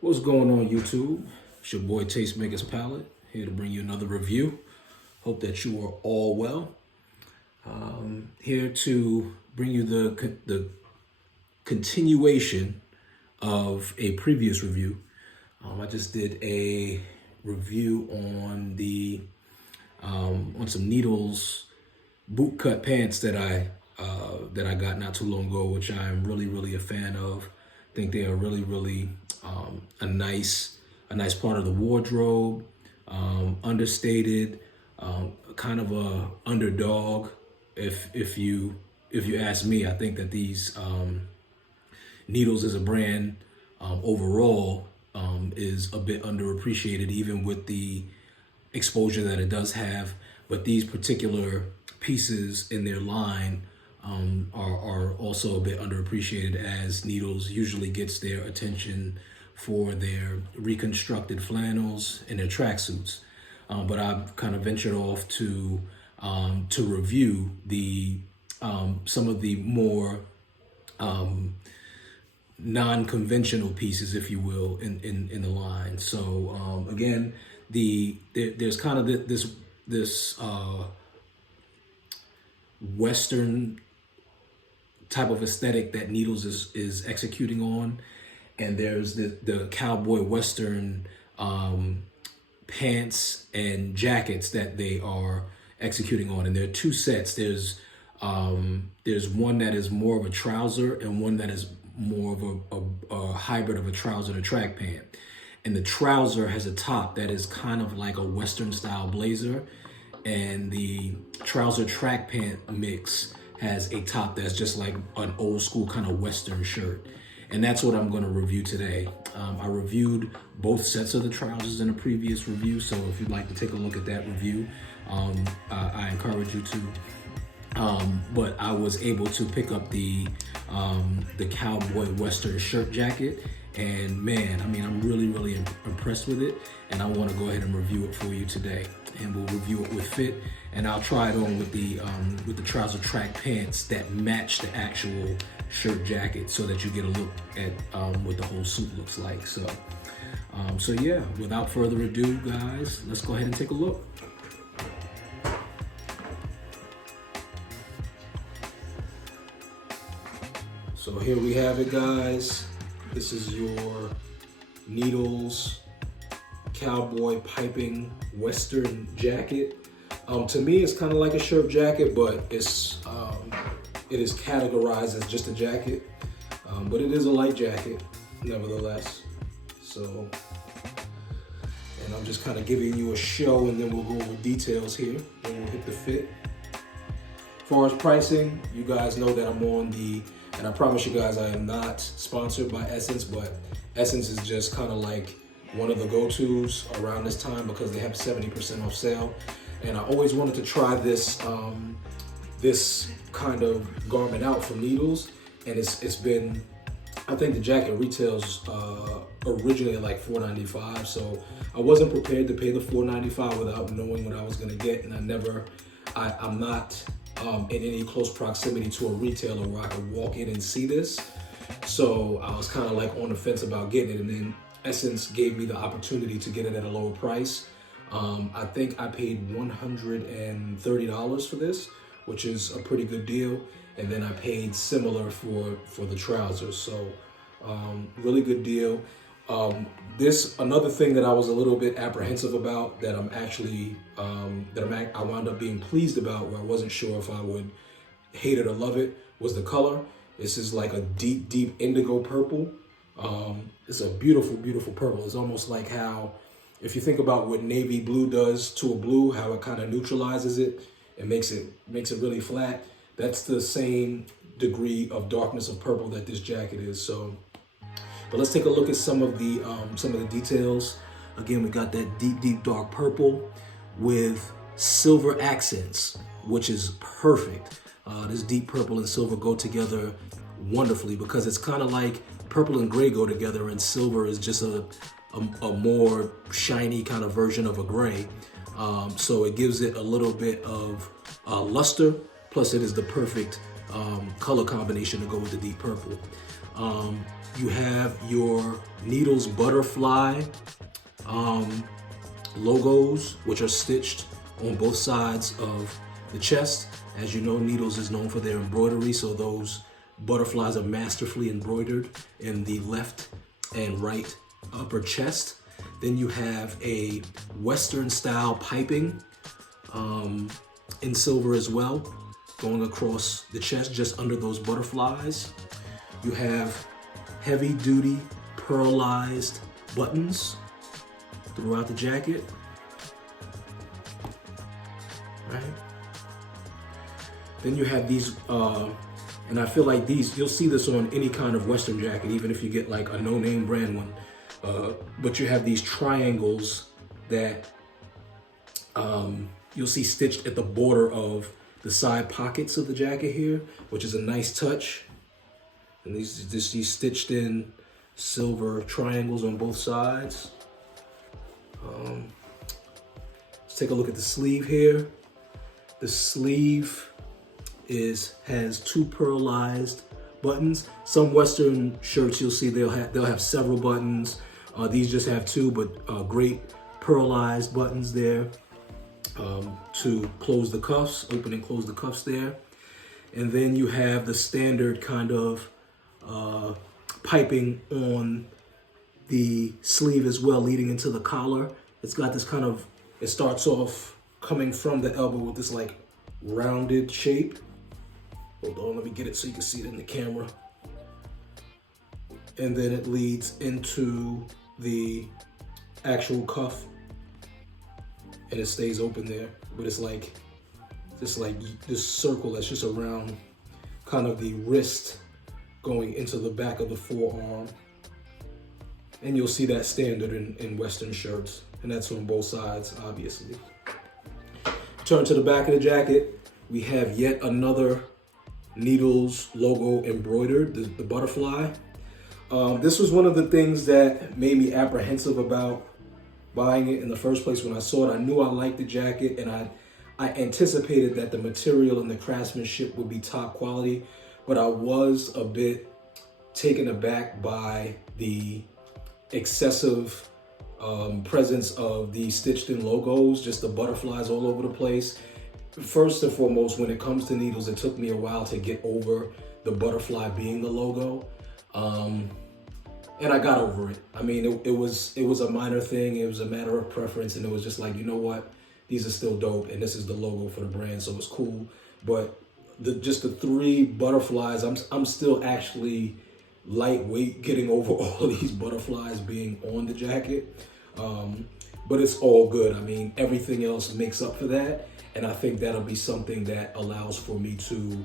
What's going on, YouTube? It's your boy Tastemakers Palette here to bring you another review. Hope that you are all well. Here to bring you the continuation of a previous review. I just did a review on on some Needles bootcut pants that I got not too long ago, which I am really a fan of. I think they are really a nice part of the wardrobe, understated, kind of a underdog. If you ask me, I think that these Needles as a brand overall is a bit underappreciated, even with the exposure that it does have. But these particular pieces in their line are also a bit underappreciated, as Needles usually gets their attention for their reconstructed flannels and their tracksuits. But I've kind of ventured off to review some of the more non-conventional pieces, if you will, in the line. So again, there's kind of this Western type of aesthetic that Needles is executing on, and there's the cowboy Western pants and jackets that they are executing on. And there are two sets. There's one that is more of a trouser and one that is more of a hybrid of a trouser and a track pant. And the trouser has a top that is kind of like a Western style blazer, and the trouser track pant mix has a top that's just like an old school kind of Western shirt. And that's what I'm going to review today. I reviewed both sets of the trousers in a previous review, so if you'd like to take a look at that review, I encourage you to. But I was able to pick up the cowboy Western shirt jacket, and man, I mean, I'm really impressed with it, and I want to go ahead and review it for you today. And we'll review it with fit, and I'll try it on with the trouser track pants that match the actual shirt jacket, so that you get a look at what the whole suit looks like. So yeah, without further ado, guys, let's go ahead and take a look. So here we have it, guys. This is your Needles cowboy piping Western jacket. To me, it's kind of like a shirt jacket, but it is categorized as just a jacket. But it is a light jacket, nevertheless. So, and I'm just kind of giving you a show, and then we'll go over details here, and we'll hit the fit. As far as pricing, you guys know that I'm on and I promise you guys, I am not sponsored by Essence, but Essence is just kind of like one of the go-tos around this time because they have 70% off sale. And I always wanted to try this this kind of garment out from Needles, and it's been, I think the jacket retails originally at like $4.95, so I wasn't prepared to pay the $4.95 without knowing what I was gonna get, and I'm not in any close proximity to a retailer where I could walk in and see this. So I was kind of like on the fence about getting it, and then Essence gave me the opportunity to get it at a lower price. I think I paid $130 for this, which is a pretty good deal. And then I paid similar for the trousers. So really good deal. Another thing that I was a little bit apprehensive about, that I'm actually I wound up being pleased about, where I wasn't sure if I would hate it or love it, was the color. This is like a deep indigo purple. It's a beautiful purple. It's almost like how, if you think about what navy blue does to a blue, how it kind of neutralizes it and makes it really flat. That's the same degree of darkness of purple that this jacket is. So, but let's take a look at some of the details. Again, we got that deep dark purple with silver accents, which is perfect. This deep purple and silver go together wonderfully, because it's kind of like purple and gray go together, and silver is just a more shiny kind of version of a gray. So it gives it a little bit of luster, plus it is the perfect color combination to go with the deep purple. You have your Needles butterfly logos, which are stitched on both sides of the chest. As you know, Needles is known for their embroidery, so those butterflies are masterfully embroidered in the left and right upper chest. Then you have a Western style piping in silver as well, going across the chest just under those butterflies. You have heavy duty pearlized buttons throughout the jacket. Right? Then you have these, and I feel like these, you'll see this on any kind of Western jacket, even if you get like a no-name brand one. But you have these triangles that you'll see stitched at the border of the side pockets of the jacket here, which is a nice touch. And these stitched in silver triangles on both sides. Let's take a look at the sleeve here. The sleeve has two pearlized buttons. Some Western shirts you'll see they'll have several buttons. These just have two, but great pearlized buttons there to close the cuffs, open and close the cuffs there. And then you have the standard kind of piping on the sleeve as well, leading into the collar. It's got this kind of, it starts off coming from the elbow with this like rounded shape. Hold on, let me get it so you can see it in the camera. And then it leads into the actual cuff and it stays open there. But it's like this circle that's just around kind of the wrist going into the back of the forearm. And you'll see that standard in Western shirts. And that's on both sides, obviously. Turn to the back of the jacket. We have yet another Needles logo embroidered, the butterfly. This was one of the things that made me apprehensive about buying it in the first place. When I saw it, I knew I liked the jacket, and I anticipated that the material and the craftsmanship would be top quality, but I was a bit taken aback by the excessive presence of the stitched in logos, just the butterflies all over the place. First and foremost, when it comes to Needles, it took me a while to get over the butterfly being the logo. And I got over it. I mean, it was a minor thing. It was a matter of preference, and it was just like, you know what? These are still dope, and this is the logo for the brand, so it's cool. But just the three butterflies, I'm still actually lightweight getting over all of these butterflies being on the jacket. But it's all good. I mean, everything else makes up for that. And I think that'll be something that allows for me to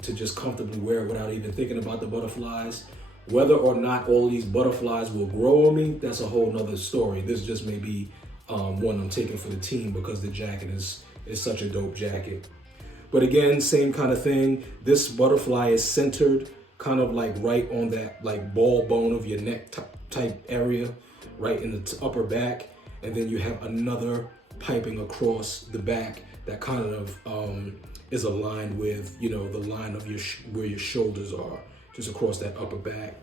just comfortably wear it without even thinking about the butterflies. Whether or not all of these butterflies will grow on me, that's a whole nother story. This just may be one I'm taking for the team because the jacket is such a dope jacket. But again, same kind of thing. This butterfly is centered kind of like right on that like ball bone of your neck type area, right in the upper back. And then you have another piping across the back that kind of is aligned with, you know, the line of where your shoulders are, just across that upper back.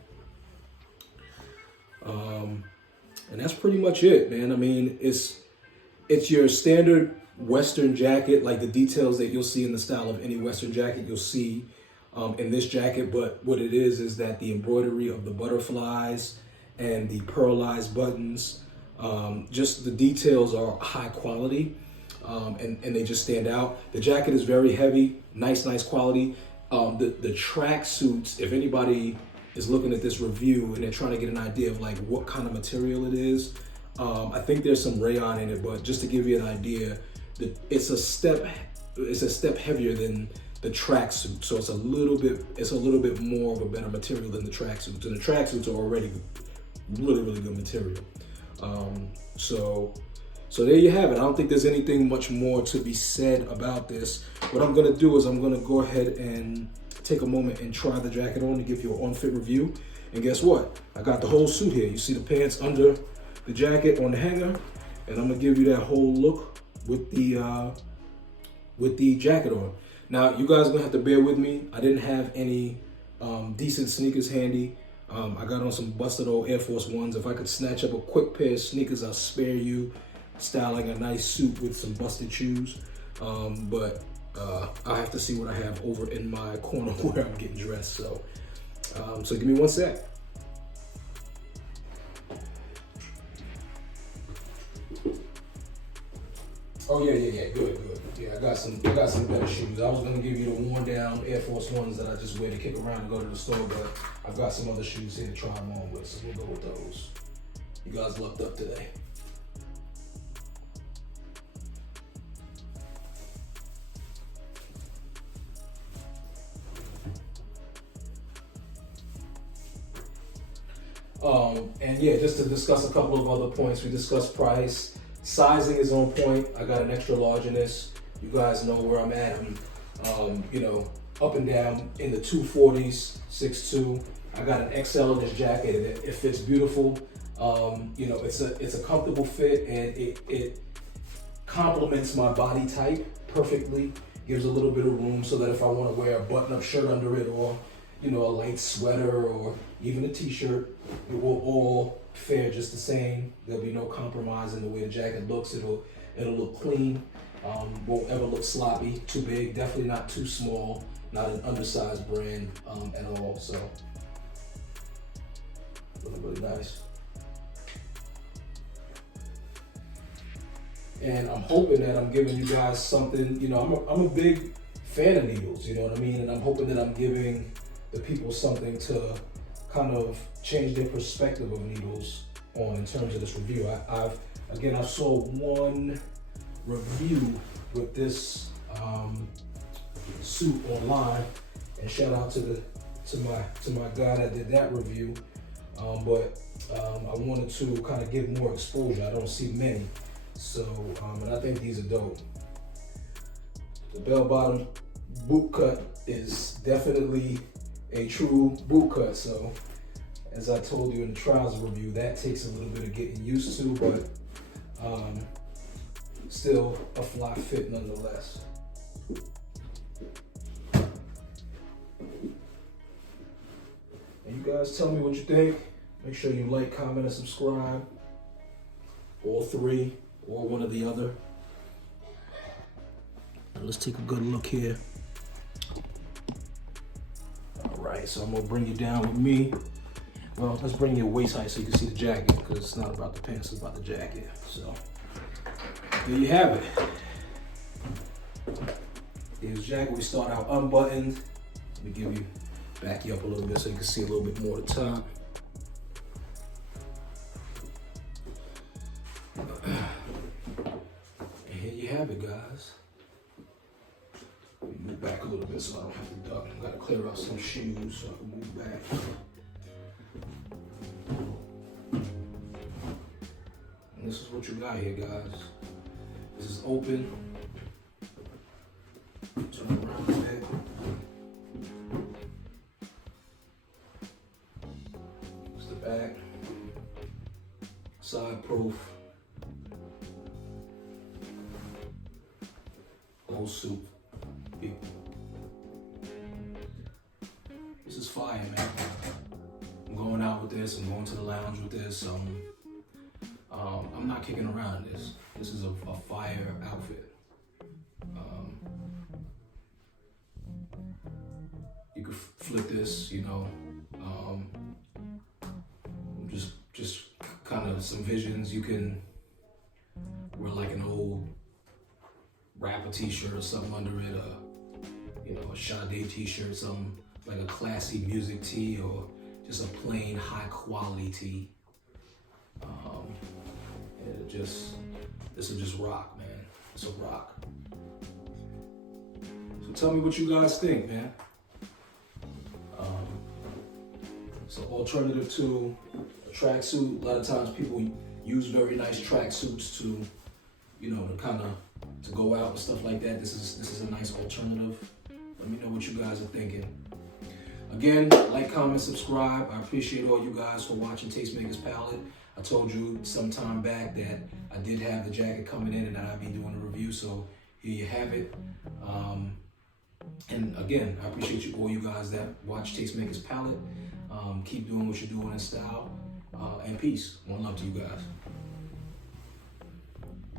And that's pretty much it, man. I mean, it's your standard Western jacket, like the details that you'll see in the style of any Western jacket you'll see in this jacket. But what it is that the embroidery of the butterflies and the pearlized buttons, just the details are high quality, and they just stand out. The jacket is very heavy, nice quality. The track suits, if anybody is looking at this review and they're trying to get an idea of like what kind of material it is, I think there's some rayon in it, but just to give you an idea, it's a step heavier than the tracksuit, so it's a little bit more of a better material than the tracksuits, and the tracksuits are already really good material. So there you have it. I don't think there's anything much more to be said about this. What I'm gonna do is I'm gonna go ahead and take a moment and try the jacket on to give you an on-fit review. And guess what? I got the whole suit here. You see the pants under the jacket on the hanger, and I'm gonna give you that whole look with the jacket on. Now, you guys are gonna have to bear with me. I didn't have any decent sneakers handy. I got on some busted old Air Force Ones. If I could snatch up a quick pair of sneakers, I'll spare you, styling a nice suit with some busted shoes. But I have to see what I have over in my corner where I'm getting dressed. So give me one sec. Oh yeah, good. Yeah, I got some better shoes. I was gonna give you the worn down Air Force Ones that I just wear to kick around and go to the store, but I've got some other shoes here to try them on with, so we'll go with those. You guys lucked up today. And yeah, just to discuss a couple of other points, we discussed price. Sizing is on point. I got an extra large in this. You guys know where I'm at. I'm, up and down in the 240s, 6'2". I got an XL in this jacket, and it fits beautiful. It's a comfortable fit, and it complements my body type perfectly. Gives a little bit of room so that if I want to wear a button-up shirt under it, or a light sweater, or even a t-shirt, it will all fare just the same. There'll be no compromise in the way the jacket looks. It'll look clean. Won't ever look sloppy, too big, definitely not too small, not an undersized brand at all. So really nice. And I'm hoping that I'm giving you guys something. I'm a big fan of needles, you know what I mean? And I'm hoping that I'm giving the people something to kind of change their perspective of needles on in terms of this review. I saw one review with this suit online, and shout out to my guy that did that review. But I wanted to kind of give more exposure. I don't see many, so and I think these are dope. The bell bottom boot cut is definitely a true boot cut. So as I told you in the trials review, that takes a little bit of getting used to, but still a fly fit nonetheless. And you guys tell me what you think. Make sure you like, comment, and subscribe. All three, or one or the other. Now let's take a good look here. All right, so I'm gonna bring you down with me. Well, let's bring your waist height so you can see the jacket, because it's not about the pants, it's about the jacket. So there you have it. Here's the jacket. We start out unbuttoned. Let me back you up a little bit so you can see a little bit more of the top. And here you have it, guys. Let me move back a little bit so I don't have to duck. I gotta clear out some shoes so I can move back. And this is what you got here, guys. This is open. Turn around a bit. It's the back. Side proof. Whole suit. This is fire, man. I'm going out with this. I'm going to the lounge with this. I'm not kicking around this. This is a fire outfit. You could flip this, just kind of some visions. You can wear like an old rapper t-shirt or something under it, a Sade t-shirt, something like a classy music tee, or just a plain high quality tee. And this will just rock, man. It's a rock. So tell me what you guys think, man. So alternative to a tracksuit, a lot of times people use very nice tracksuits to, to go out and stuff like that. This is a nice alternative. Let me know what you guys are thinking. Again, like, comment, subscribe. I appreciate all you guys for watching Tastemakers Palette. I told you some time back that I did have the jacket coming in and that I'd be doing a review, so here you have it. And again, I appreciate all you guys that watch Tastemakers Palette. Keep doing what you're doing in style. And peace. One love to you guys.